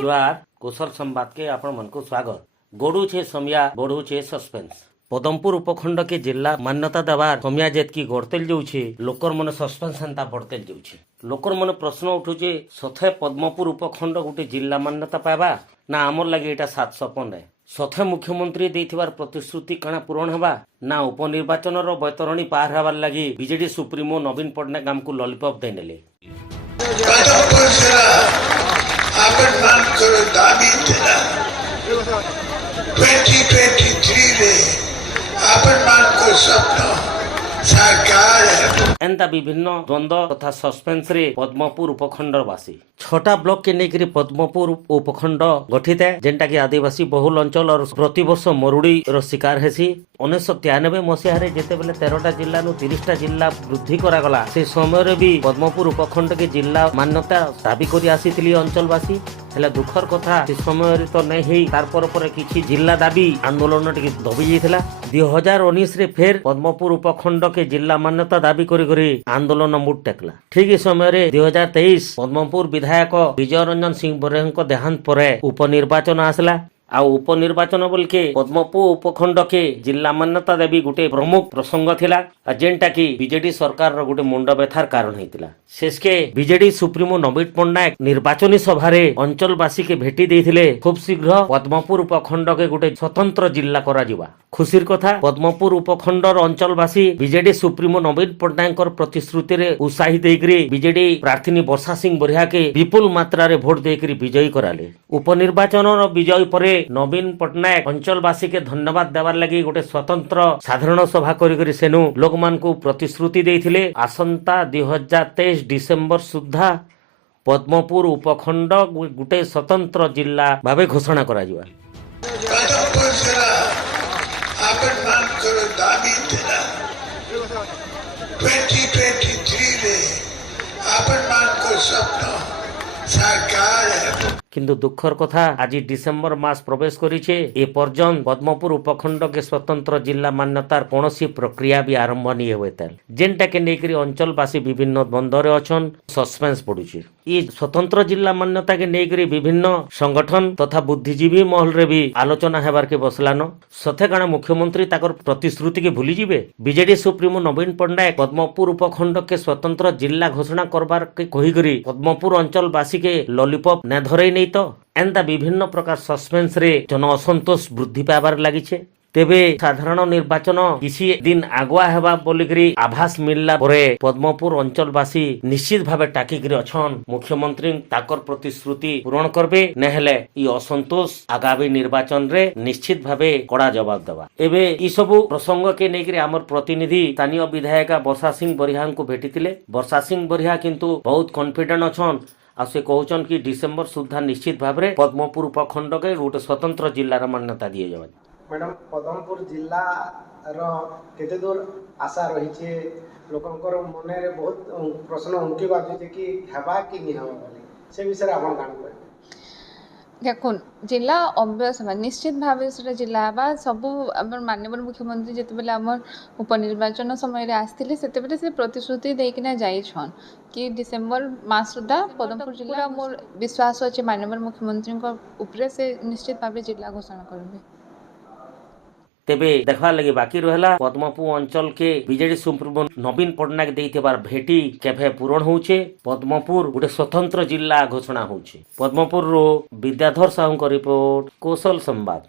जुआर कुशल संवाद के आपण मन को स्वागत। गोड़ू छे समिया बढ़ू छे सस्पेंस। पदमपुर उपखंड के जिला मान्यता देवार समिया जेतकी गड़तेल जाऊे लोकर मन सस्पेंस एंता बढ़तेल जाऊे। लोकर मन प्रश्न उठुचे सथे पद्मपुर उपखंड गोटे जिला मान्यता पाइबा ना आमर लगे एटा सात सपन है। सथे मुख्यमंत्री देथिबार प्रतिश्रुति काना पूरण हेबा ना उपनिर्वाचन बैतरणी पार हेबार लगी बीजेडी सुप्रीमो नवीन पट्टनायक आमको लॉलीपॉप देनेले। दाबी 2023 रे स्वप्न साकार एंता विभिन्न द्वंद्व तथा सस्पेंस रे पद्मपुर उपखंडवासी 6टा ब्लॉक के नेकरी पद्मपुर उपखंड गठित है जेनटा की आदिवासी बहुल अंचल और प्रतिवर्ष मरुड़ी रो शिकार हेसी। 1993 मसीह जिते बेले 13टा जिला 30टा जिला वृद्धि करागला से समय भी पद्मपुर उपखंड के जिला मान्यता दाबी करी आसी अंचलवासी। हेले दुखर कथा से समय तो नहीं है तार पर किछि जिला दाबी आंदोलन टिके दबी जाइथिला। 2019 रे फेर पद्मपुर उपखंड के जिला मान्यता दाबी करी आंदोलन मुड टेकला। ठीक इस समय 2023 पद्मपुर विधायक विजय रंजन सिंह बरेहंको देहांत परे उपनिर्वाचन आसला। आ उपनिर्वाचन बोल के पद्मपुर उपखंड के जिला मान्यता देवी गोटे प्रमुख प्रसंग थिला जेनटा की बीजेडी सरकार रो गोटे मुंड व्यथार कारण हेतिला। शेषके बीजेडी सुप्रीमो नवीन पट्टनायक निर्वाचनी सभारे अंचलवासी के भेटी देथिले खूब शीघ्र पद्मपुर उपखंड के गोटे स्वतंत्र जिला करा जिवा। खुशीर कथा पद्मपुर उपखंडर अंचलवासी बीजेडी सुप्रीमो नवीन पट्टनायक प्रतिश्रुति रे उत्साही देकरी बीजेडी प्रार्थी वर्षा सिंह बरिहा के विपुल मात्रा रे भोट देकरी विजयी कराले। उपनिर्वाचन विजय परे नवीन पट्टनायक अंचलवासी के धन्यवाद देवार लगी गोटे स्वतंत्र साधारण सभा करी सेनु लोक मान को प्रतिश्रुति देथिले आसंता 2023 डिसेम्बर सुधा पद्मपुर उपखंड गोटे स्वतंत्र जिला भावे घोषणा करा जिवा। दाबी 2023 रे स्वप्न साकार किंतु दुखर कथा आज डिसेम्बर मास प्रवेश करिछे ए पर्यंत पद्मपुर उपखंड के स्वतंत्र जिला मान्यतार कोनोसी प्रक्रिया भी आरंभ नहीं होइताल जेनटा के नेकरी अंचलवासी विभिन्न द्वंद्व रे अछन सस्पेंस पडुची। ई स्वतंत्र जिला मान्यता के नेकरी विभिन्न संगठन तथा बुद्धिजीवी महल रे भी आलोचना हेबार के बसलान। सथे काना मुख्यमंत्री ताकर प्रतिश्रुति के भूली जिवे। बीजेडी सुप्रीमो नवीन पट्टनायक पद्मपुर उपखंड के स्वतंत्र जिला घोषणा करबार के कही करी पद्मपुर अंचलवासी के लॉलीपॉप न धरई नहीं तो एंता विभिन्न प्रकार सस्पेंस रे जन असंतोष वृद्धि पाइबार लागिछे। तेबे साधारण निर्वाचन किसी दिन आगुआ हेबा बोलिकरी आभास मिलला परे पद्मपुर अंचलवासी निश्चित भावे टाकिकरी अछन मुख्यमंत्री ताकर प्रतिश्रुति पूरण करबे नहेले ई असंतोष आगामी निर्वाचन रे निश्चित भावे कड़ा जवाब देबा। एबे ई सबु प्रसंग के नेकरी हमर प्रतिनिधि स्थानीय विधायक वर्षा सिंह बरिहा को भेटितिले। वर्षा सिंह बरिहा किंतु बहुत कॉन्फिडेंट अछन आ से कहउछन कि डिसेम्बर सुधा निश्चित भाव में पद्मपुर उपखंड के गोटे स्वतंत्र जिलार मान्यता दिए जाए। मैडम पद्मपुर जिला केते दूर आशा रही लोकंकर मन में बहुत प्रश्न उनकी बात कि हेबा कि नहीं हेबा बोली से विषय आपन कान कह देखुन जिला अव्यवस्था निश्चित भाव से जिला बा सब माननीय मुख्यमंत्री जिते बेले आम उपनिर्वाचन समय आसते से प्रतिश्रुति देकिना जाइछन कि डिसेम्बर मास सुधा पद्मपुर जिला मोर विश्वास अच्छे माननीय मुख्यमंत्री उपरे से निश्चित भाव जिला घोषणा करेंगे। तेबे देखा लगे बाकी रहला पद्मपुर अंचल के बीजेडी सुप्रीमो नवीन पट्टनायक देइथिबार भेटी केभे पूरण होउछे। पद्मपुर गोटे स्वतंत्र जिला घोषणा होउछे। पद्मपुर रो विद्याधर साहू को रिपोर्ट कौशल संवाद।